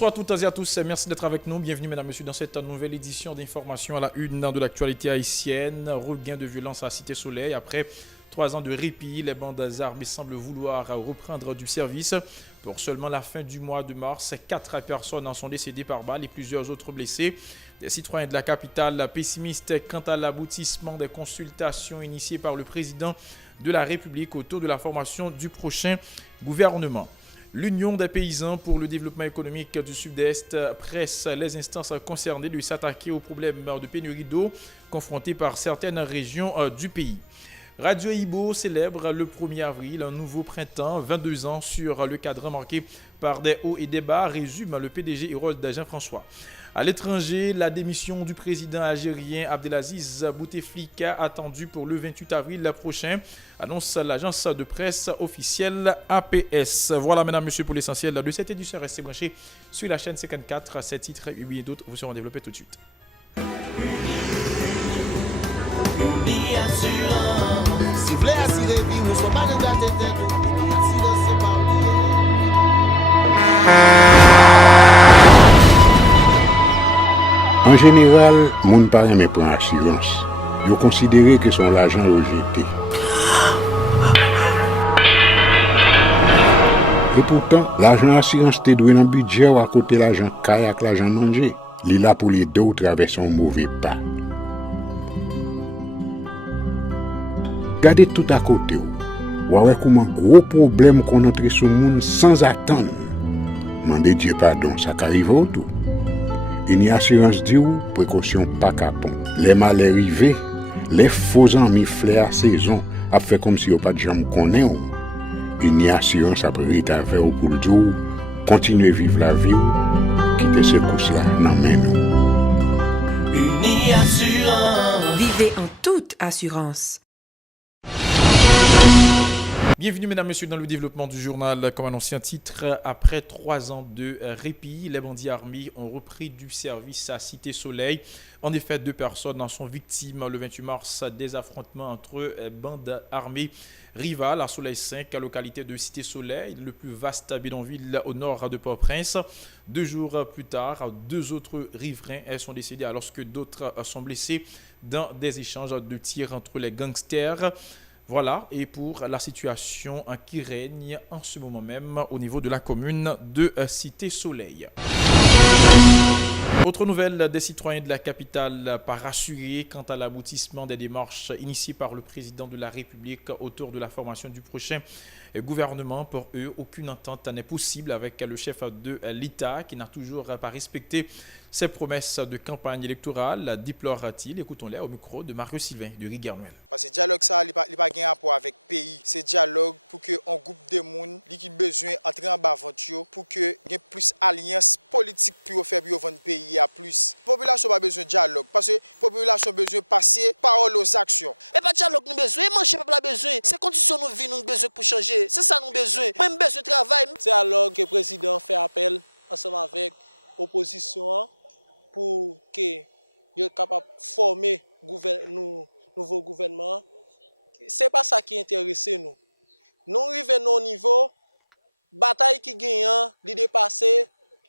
bonsoir à toutes et à tous. Merci d'être avec nous. Bienvenue, mesdames et messieurs, dans cette nouvelle édition d'information à la une de l'actualité haïtienne. Regain de violence à Cité Soleil. Après 3 ans de répit, les bandes armées semblent vouloir reprendre du service. Pour seulement la fin du mois de mars, 4 personnes en sont décédées par balle et plusieurs autres blessés. Des citoyens de la capitale pessimistes quant à l'aboutissement des consultations initiées par le président de la République autour de la formation du prochain gouvernement. L'Union des paysans pour le développement économique du Sud-Est presse les instances concernées de s'attaquer aux problèmes de pénurie d'eau confrontés par certaines régions du pays. Radio Ibo célèbre le 1er avril un nouveau printemps, 22 ans sur le cadran marqué par des hauts et des bas, résume le PDG Harold Jean-François. À l'étranger, la démission du président algérien Abdelaziz Bouteflika attendue pour le 28 avril prochain, annonce l'agence de presse officielle APS. Voilà, mesdames, messieurs, pour l'essentiel de cette édition. Restez branchés sur la chaîne 54. Ces titres et bien d'autres vous seront développés tout de suite. Si vous voulez assurer vie, nous ne sommes pas de gâter tête. En général, moun pa reme prend assurance. Yo considéré que son l'argent rejeté. Et pourtant, l'argent assurance te doué dans budget ou à côté l'argent caille avec l'argent manger. Li là pour les deux traverser un mauvais pas. Gardez tout à côté ou. Ouais comment gros problème qu'on entre sur monde sans attendre. Mandez Dieu pardon, ça qu'arrive au tout. Une assurance dit ou précaution pas capon. Les mal arrivés, les faux amis flair à saison a fait comme si on pas de jambe connaît ou. Une assurance après rétaver ou pour le dire continuer vivre la vie ou quitter ce coup là dans main nous. Une assurance. Vivez en toute assurance. Bienvenue, mesdames, messieurs, dans le développement du journal. Comme annoncé un titre, après 3 ans de répit, les bandits armés ont repris du service à Cité Soleil. En effet, 2 personnes en sont victimes le 28 mars des affrontements entre bandes armées rivales à Soleil 5, localité de Cité Soleil, le plus vaste bidonville au nord de Port-au-Prince. 2 jours plus tard, 2 autres riverains sont décédés alors que d'autres sont blessés dans des échanges de tirs entre les gangsters. Voilà, et pour la situation qui règne en ce moment même au niveau de la commune de Cité Soleil. Autre nouvelle, des citoyens de la capitale pas rassurés quant à l'aboutissement des démarches initiées par le président de la République autour de la formation du prochain gouvernement. Pour eux, aucune entente n'est possible avec le chef de l'État qui n'a toujours pas respecté ses promesses de campagne électorale, déplore-t-il. Écoutons-les au micro de Mario Sylvain de Riguernuel. Parce que le dialogue, ça n'a pas de rapport avec le pays. C'est dialogue pour que un groupe de monde qui a besoin d'entrer en bas aventure pour que y ait plus d'alliances politiques pour faire vendre le pays à plus. La population n'a pas besoin de dialogue parce que la population a besoin de passer parole aux actions. Et pas de dialogue, nous avons besoin, manger, pas besoin. C'est conditions nous vivons, nous avons besoin pour changer. C'est ça nous besoin. Même besoin de travail. C'est alors que le président fait appel ensemble avec l'opposition pour que soit capable de former nouveau gouvernement. Ce n'est pas ça qui intéresse nous. Nous arrivons au niveau, bataille qui gagne, il dépasse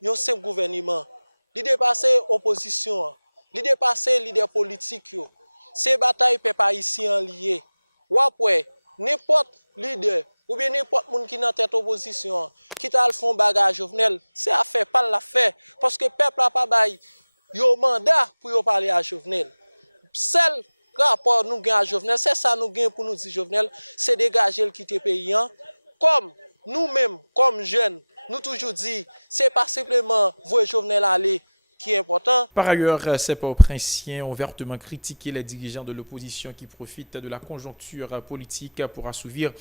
un simple gouvernement. Il dépasse l'opposition, il dépasse les leaders politiques. Ces batailles ne peuvent pas ici en lié. Ou après, n'importe leader ou bien n'importe monde qui est dans tête opposition, qui t'a le fond bagage Jovenel, c'est à faire, pas la faire. Parce que le peuple n'a pas bail. Yo mandat pour parler à Jovenel. Seul rapport nous gagne à Jovenel, c'est ça nous gagne pour nous dire Jovenel, c'est dégager le quitter paysan. Comme nous-mêmes, comme jeunes, nous toujours dit, c'est pas simplement voir Jovenel aller qui est important. Par ailleurs, ces port-princiens ont ouvertement critiqué les dirigeants de l'opposition qui profitent de la conjoncture politique pour assouvir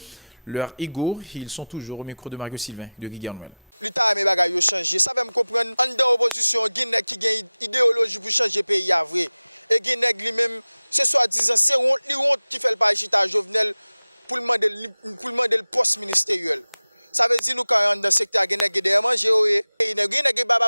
leur ego. Ils sont toujours au micro de Mario Sylvain de Riguernuel. L'État a mis bagaille changer. Ça va me comprendre. En dans l'opposition, il y a qui a une idéologie pour changer le pays à vrai. Et il y a lui-même, c'est soi-disant, c'est honte qui fait le parachute à Jovenel pour demander le poste ministériel. Ça veut dire nous quand on dans le secteur gen nèg derrière manger oye. Et nèg ba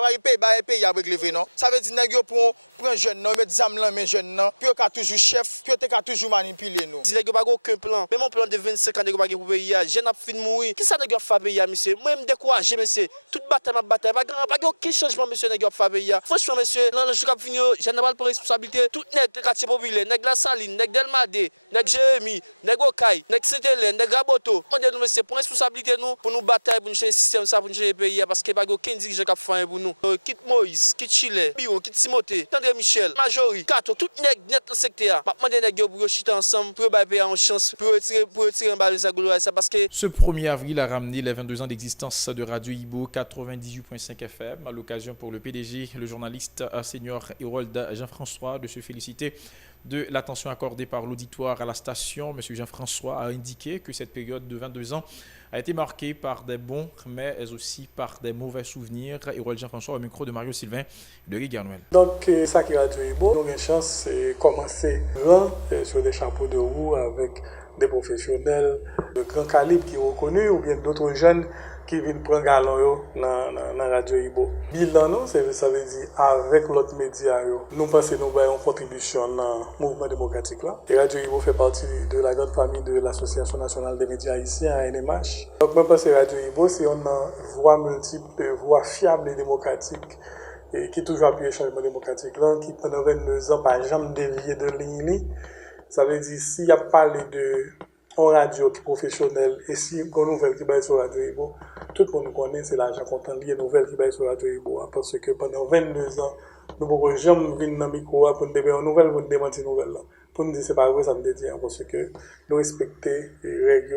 pays avec lever non. Ça veut dire nèg yo prend jeune non mettre zam lan men jeune non. Puis ka toujours chef, puis ka toujours manipuler nous. Si nèg yo pas aucun plan, même un plan de 25 ans nèg yo pas pour pays a, jeune a fin mourir. Qui ça nèg yo fa pays a monsieur? Moi me décourager monsieur. Toute bataille pas aucun changement monsieur nèg yo fa pays a. Franchement monsieur, dans le jour qui venir, jeune pas pour responsabilité. Tout nèg de quartier populaire, nèg la Saline, nèg Delmade, nèg Jérémy, nèg Okaï, nèg Saint-Hélène, nèg Raboto. On nous monsieur pour responsabilité nous pour nous bataille pour nous changer système ça pour nous changer le pays parce que pas aucun dirigeant qui fait pour nous. Quitte Moïse, quitte Chile, Biron, quitte Timothée, Tandré Michel, Majori, Kato, tout nèg net dans secteur. M'a demandé nèg yo pour chiter ensemble pour ba payer en chance pour retirer un bal ça gloire ça parce que Ce 1er avril a ramené les 22 ans d'existence de Radio Ibo 98.5 FM à l'occasion pour le PDG, le journaliste senior Hérold Jean-François de se féliciter de l'attention accordée par l'auditoire à la station. Monsieur Jean-François a indiqué que cette période de 22 ans a été marquée par des bons, mais aussi par des mauvais souvenirs. Hérold Jean-François au micro de Mario Sylvain de Riga Noël. Donc, ça qui est Radio Ibo, nous avons une chance de commencer sur des chapeaux de roue avec des professionnels de grand calibre qui sont reconnus ou bien d'autres jeunes qui viennent prendre galon dans Radio Ibo. Bilan, non, ça veut dire avec l'autre média, nous pensons que nous avons une contribution dans le mouvement démocratique. Là. Et Radio Ibo fait partie de la grande famille de l'Association nationale des médias haïtiens, ANMH. Donc, je pense que Radio Ibo, c'est une voie multiple, voie fiable et démocratique. Et qui toujours appuie le changement démocratique, là, qui pendant 22 ans, par exemple, dévié de ligne. Ça veut dire, s'il y a parlé de en radio qui est professionnel, et si une nouvelle qui va sur Radio Ibo, tout le monde nous connaît, c'est l'argent content lié nouvelle qui va sur Radio Ibo, parce que pendant 22 ans, nous ne pouvons jamais venir dans le micro pour nous débattre une nouvelle, pour nous démentir une nouvelle. Pour nous dire c'est pas vrai, ça me dit, parce que nous respectons les règles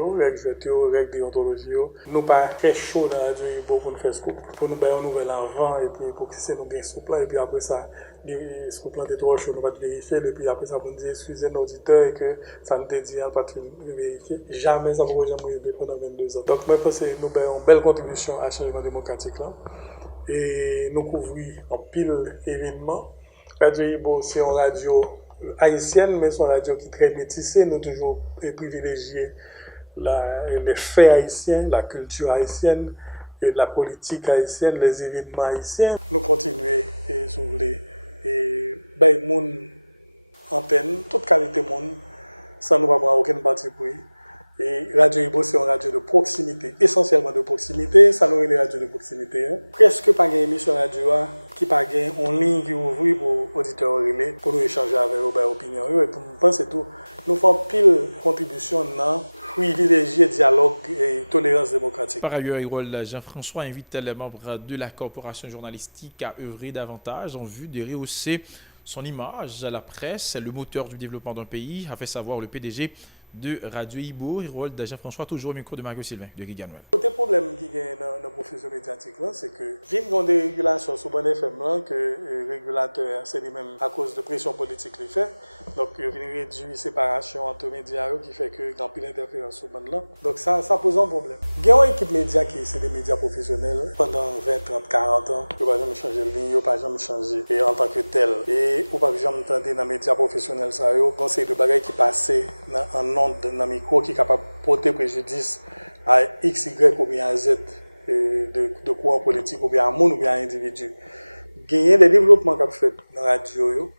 de règles déontologie. Nous pas très chaud dans Radio Ibo pour nous faire scoop, pour nous faire une nouvelle avant, et puis pour que c'est nous bien scoop là, et puis après ça, les scoop là, trop chaud, nous va vérifier, et puis après ça, pour nous dire, excusez nos auditeurs, et que ça nous dit, on va vérifier. Jamais ça ne pourra jamais arriver pendant 22 ans. Donc, moi, je pense que nous avons une belle contribution à changement démocratique là. Et nous couvrons en pile événements. Radio Ibo, c'est une radio haïtienne, mais c'est une radio qui est très métissée. Nous toujours privilégié les faits haïtiens, la culture haïtienne, et la politique haïtienne, les événements haïtiens. Nous continuons et si vous voulez, et ben monde antenne, toute qualité monde, sans nous pas prendre aucune partie pour lui. Et Radio Ibo, c'est une radio de proximité, essentiellement de proximité. Ça nous est une radio de proximité. Hein. Presque pas une émission radio qui pas en ligne qui ouvre pour auditeurs relais pour nous échanger avec eux, opinion. Et pour nous penser tout, nous faisons pile contribution dans privilégier dialogue et tolérance démocratique. Par ailleurs, Hérold Jean-François invite les membres de la corporation journalistique à œuvrer davantage en vue de rehausser son image à la presse. Le moteur du développement d'un pays, a fait savoir le PDG de Radio Ibo, Hérold Jean-François, toujours au micro de Mario Sylvain de Riga Noël. Le problème qui est dans la profession médiatique, c'est que il y a des régulations sur Bon FM que le régulateur, c'est lui-même à cause de pression politique, il fait. Donc, il vient réduire la séparation entre médias qui fait que il y a plus d'interférence sur Bon là. Donc, ça pose un problème. Il y a une équipe média qui c'est des médias professionnels pendant 20, 30, 40 ans. Il ne va jamais changer de ligne, il ne va jamais changer en tant que tel. Et il ne va jamais entendre dans les médias professionnels, ça y est, conseil de bagaille qui passe en nom d'un micro qui est capable de porter préjudice à X, Y ou bien à Z de courant politique ou bien à monde ou bien à individu. Gagner des développements qu'on fait dans la radio,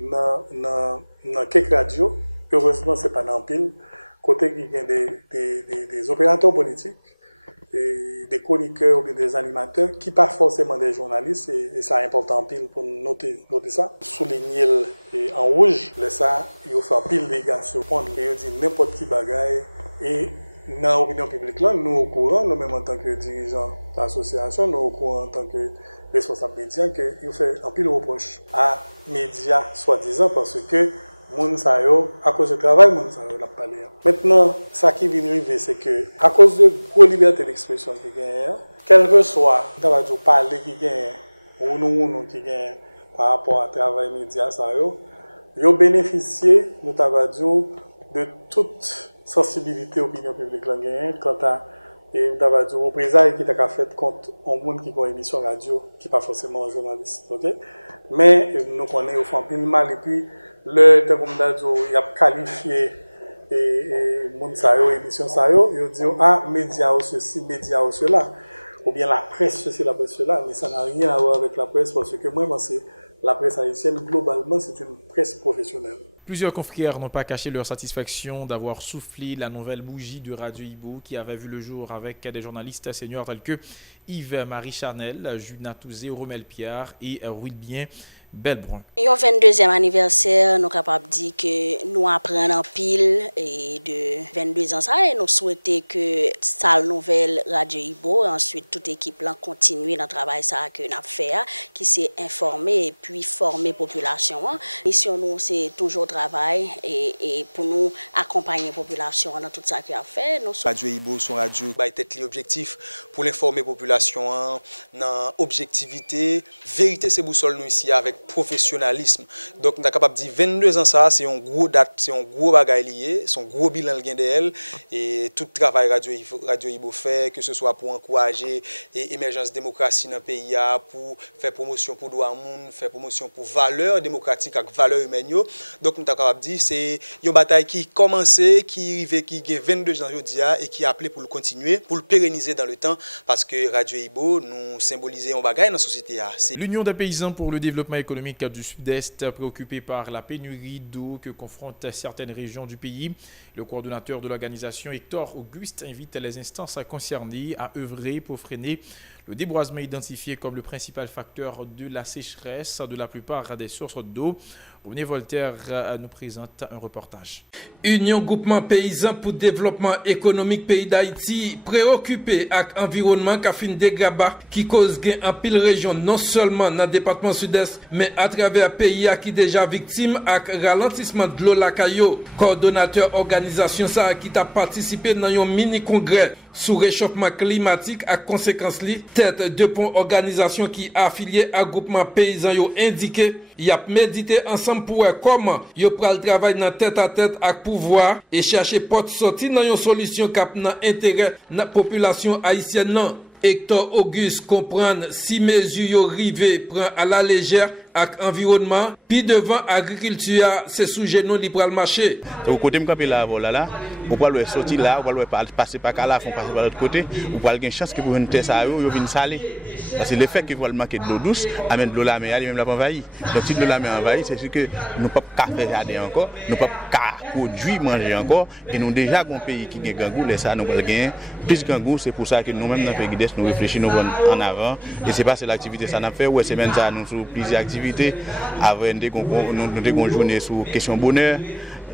dans quelques radios, heureusement c'est pas dans pile, côté qui gagne des opérateurs politiques, et des chroniqueurs ou bien des animateurs qui pas forcément des journalistes et ça est important pile pour noter ça souligner en rouge le ça il fait pile dégâts sur fond et il dit n'importe qui bagaille et dans l'opinion publique là nous au courant nous même en tant que dirigeants d'association nous au courant en tant que responsable média que il fait un pile reproche à médias soi-disant parce que moun sa yo, à cause du travail, moun sa yo, l'a parlé. Maintenant, ça qui vient arriver, c'est que, à cause de la liberté d'expression qui gagne, quel que soit, on parler qui gagne, ou nous qui gagne, par rapport à travail média sa yo bénéficié, nous de toute sensibilité opinion publique la gagne, quant à, et nous représailles qui t'a fait contre un monde qui a une émission radio, qui n'est pas forcément un journaliste, ok? Mais, nous connaissons au fond pile mal, et puis, le Tegoumdadio, il a qualifié et moun sa yo, émission sa yo, yo dit ah média ou ceci, média ou cela, ou bien la presse ceci, la presse cela, mais ça n'a rien à voir avec la presse parce que moi c'est la presse haïtienne globalement c'est une presse professionnelle. Plusieurs confrères n'ont pas caché leur satisfaction d'avoir soufflé la nouvelle bougie de Radio Ibo qui avait vu le jour avec des journalistes seniors tels que Yves-Marie Chanel, Julien Touzé, Romel Pierre et Ruydbien Belbrun. Et au 22e anniversaire, nous sommes capables de dire que nous apprenons en pile et de 22 ans ça et nous souhaitons que salle nouvelle Radio Ibo, ensuite toute équipe là continue dans le travail ça que nous fait qui s'est informer et puis former population. Mission nous c'est toujours travail et pour nous accompagner la population dans tout ça qu'il a fait. Nous Radio Ibo son radio ba tête li objectif pour l'informer population dans objectivité, vérité c'est boussole nous ici avec professionnalisme. Donc on est capable de dire 22 ans ça c'est un gros date, c'est un gros bagage lié, son gros bilan le gain d'elle et tout travail Radio Ibo fait que ce soit pour encourager émergence démocratie dans le pays pour faire promotion pour droit monde, faire promotion pour valeurs démocratiques avec valeurs humaines. Donc on est capable de dire c'est une bataille qui commencé qui gagne 22 ans aujourd'hui et qui est appelé pour le continuer, pour le pérenniser dans le temps parce que Radio Ibo nous symbolisait un bagage dans la société. L'Union des paysans pour le développement économique du Sud-Est, préoccupée par la pénurie d'eau que confrontent certaines régions du pays. Le coordonnateur de l'organisation, Hector Auguste, invite les instances concernées à œuvrer pour freiner le déboisement identifié comme le principal facteur de la sécheresse de la plupart des sources d'eau. René Voltaire nous présente un reportage. Union Groupement Paysan pour Développement Économique Pays d'Haïti préoccupé avec l'environnement qui a fait dégâts qui cause gain en pile région non seulement dans le département sud-est mais à travers le pays qui déjà victime avec ralentissement de l'eau la caillou. Coordonnateur organisation ça qui a participé dans un mini congrès sous réchauffement climatique à conséquence li tête de pont organisation qui affilié à groupement paysan yo indiqué y a médité ensemble pour comment yo pral travail dans tête à tête avec pouvoir et chercher porte sortie dans une solution cap dans intérêt la population haïtienne non. Hector Auguste comprendre si mesures yo rivé prend à la légère avec environnement puis devant agriculture c'est sujet non li pral marcher. Au côté me camper là voilà on va le sortir là on va le passer par là font passer par l'autre côté on va avoir une chance que pour une terre ça yo vinn salé parce que le fait que va manquer de l'eau douce amène de l'eau la mer même la pas envahi donc si de l'eau la mer envahi c'est sûr que nous pas faire garder encore nous pas produire manger encore et nous déjà un pays qui gagne gangou les ça nous pas gagner plus gangou c'est pour ça que nous même dans pays d'Est nous réfléchissons en avant et c'est pas c'est l'activité ça n'a fait ouais semaine ça nous sur plusieurs activités avant nous journée sur question bonheur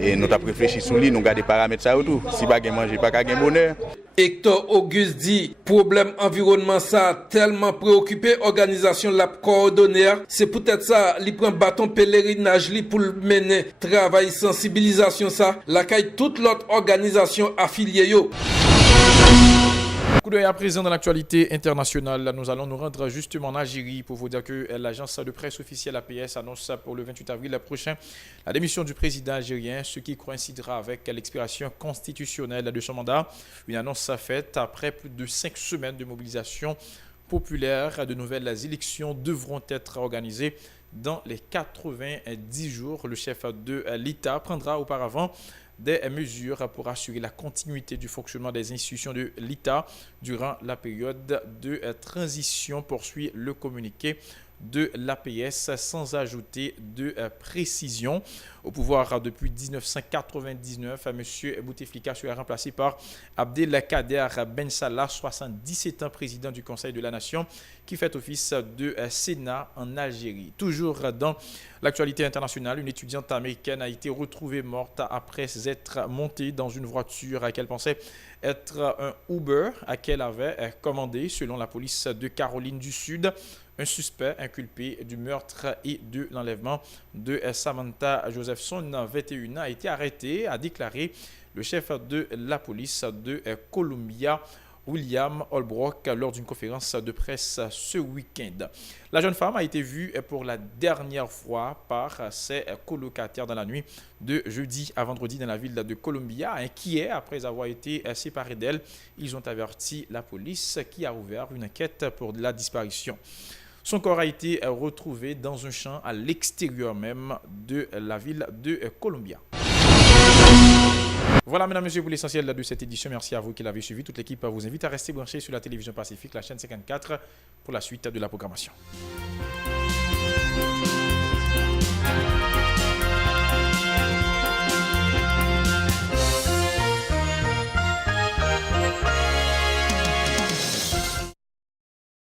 et nous avons réfléchi sur lui nous garder paramètres ça tout si pas gagne manger pas gagne bonheur. Hector Auguste dit problème environnement ça tellement préoccupé organisation la coordonnaire c'est peut-être ça il prend bâton pèlerinage li pour mener travail sensibilisation ça la caille toute l'autre organisation affiliée yo. Coup d'œil à présent dans l'actualité internationale, nous allons nous rendre justement en Algérie pour vous dire que l'agence de presse officielle APS annonce pour le 28 avril prochain la démission du président algérien, ce qui coïncidera avec l'expiration constitutionnelle de son mandat. Une annonce faite après plus de 5 semaines de mobilisation populaire. De nouvelles élections devront être organisées dans les 90 jours. Le chef de l'État prendra auparavant des mesures pour assurer la continuité du fonctionnement des institutions de l'État durant la période de transition, poursuit le communiqué de l'APS sans ajouter de précision. Au pouvoir depuis 1999, M. Bouteflika sera remplacé par Abdelkader Ben Salah, 77 ans, président du Conseil de la Nation, qui fait office de Sénat en Algérie. Toujours dans l'actualité internationale, une étudiante américaine a été retrouvée morte après être montée dans une voiture qu'elle pensait être un Uber qu'elle avait commandé, selon la police de Caroline du Sud. Un suspect inculpé du meurtre et de l'enlèvement de Samantha Josephson, 21 ans, a été arrêté, a déclaré le chef de la police de Columbia, William Holbrook, lors d'une conférence de presse ce week-end. La jeune femme a été vue pour la dernière fois par ses colocataires dans la nuit de jeudi à vendredi dans la ville de Columbia. Inquiets après avoir été séparés d'elle, ils ont averti la police qui a ouvert une enquête pour la disparition. Son corps a été retrouvé dans un champ à l'extérieur même de la ville de Columbia. Voilà, mesdames, messieurs, pour l'essentiel de cette édition. Merci à vous qui l'avez suivi. Toute l'équipe vous invite à rester branché sur la télévision Pacifique, la chaîne 54, pour la suite de la programmation.